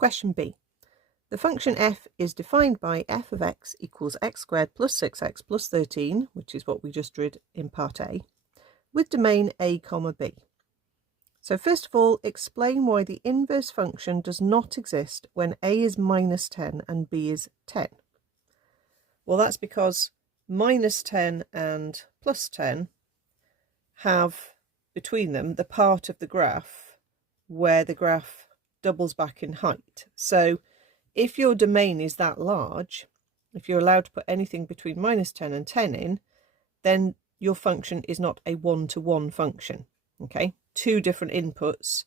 Question B. The function f is defined by f of x equals x squared plus 6x plus 13, which is what we just did in part A, with domain a comma b. So first of all, explain why the inverse function does not exist when a is minus 10 and b is 10. Well, that's because minus 10 and plus 10 have between them the part of the graph where the graph doubles back in height. So if your domain is that large, if you're allowed to put anything between minus 10 and 10 in, then your function is not a one-to-one function. Okay, two different inputs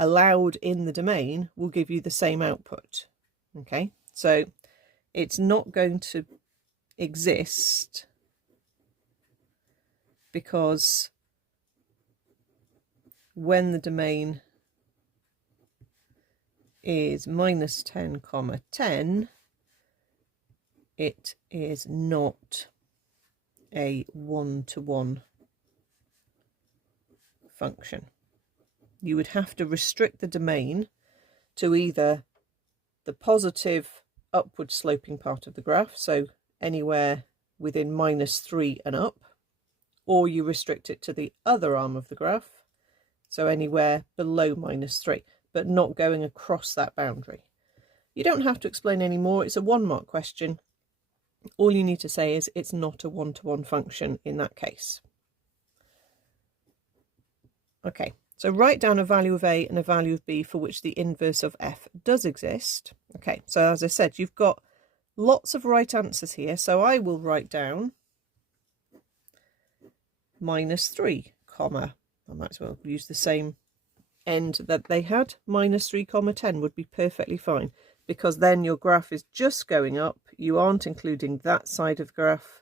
allowed in the domain will give you the same output. Okay, so it's not going to exist because when the domain is minus 10 comma 10, it is not a one-to-one function. You would have to restrict the domain to either the positive upward sloping part of the graph, so anywhere within minus 3 and up, or you restrict it to the other arm of the graph, so anywhere below minus 3, but not going across that boundary. You don't have to explain any more. It's a 1-mark question. All you need to say is it's not a one-to-one function in that case. Okay, so write down a value of a and a value of b for which the inverse of f does exist. Okay, so as I said, you've got lots of right answers here, so I will write down minus 3 comma, I might as well use the same end that they had, minus 3 comma 10 would be perfectly fine, because then your graph is just going up, you aren't including that side of the graph,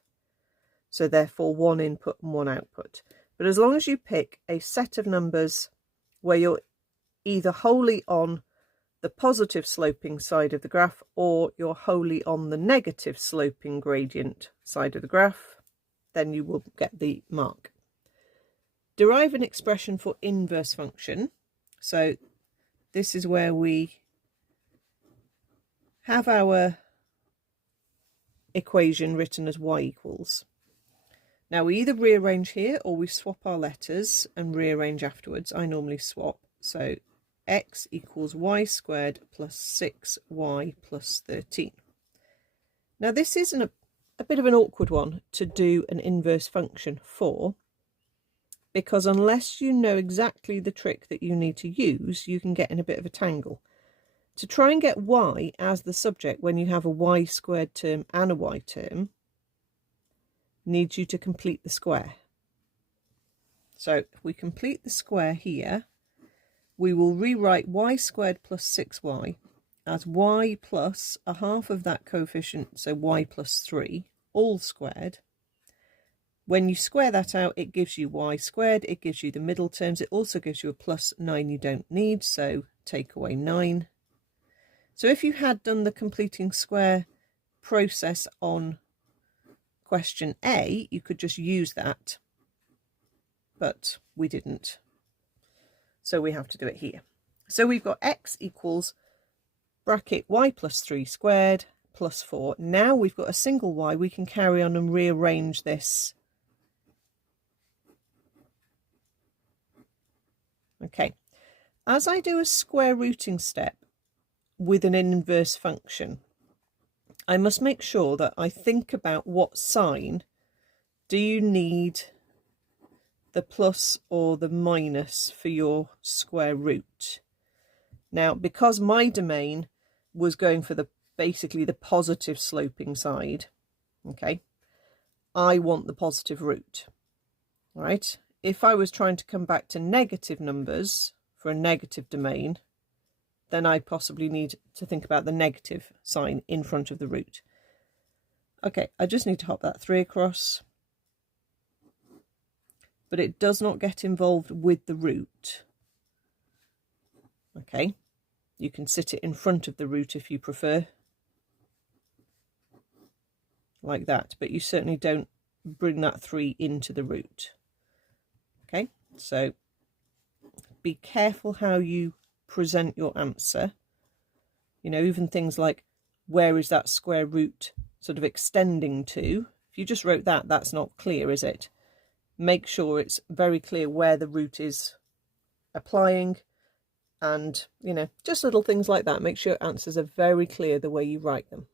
so therefore one input and one output. But as long as you pick a set of numbers where you're either wholly on the positive sloping side of the graph or you're wholly on the negative sloping gradient side of the graph, then you will get the mark. Derive an expression for inverse function. So this is where we have our equation written as y equals. Now we either rearrange here or we swap our letters and rearrange afterwards. I normally swap. So x equals y squared plus 6y plus 13. Now this is a bit of an awkward one to do an inverse function for, because unless you know exactly the trick that you need to use, you can get in a bit of a tangle. To try and get y as the subject when you have a y squared term and a y term, needs you to complete the square. So if we complete the square here, we will rewrite y squared plus 6y as y plus a half of that coefficient, so y plus 3, all squared. When you square that out, it gives you y squared, it gives you the middle terms, it also gives you a plus 9 you don't need, so take away 9. So if you had done the completing square process on question A, you could just use that, but we didn't. So we have to do it here. So we've got x equals bracket y plus 3 squared plus 4. Now we've got a single y, we can carry on and rearrange this. Okay, as I do a square rooting step with an inverse function, I must make sure that I think about what sign do you need the plus or the minus for your square root. Now, because my domain was going for basically the positive sloping side, okay, I want the positive root, right? If I was trying to come back to negative numbers for a negative domain, then I possibly need to think about the negative sign in front of the root. Okay, I just need to hop that 3 across. But it does not get involved with the root. Okay, you can sit it in front of the root if you prefer, like that, but you certainly don't bring that 3 into the root. Okay, so be careful how you present your answer, You know, even things like, where is that square root sort of extending to? If you just wrote that, that's not clear, is it? Make sure it's very clear where the root is applying, and, you know, just little things like that. Make sure answers are very clear the way you write them.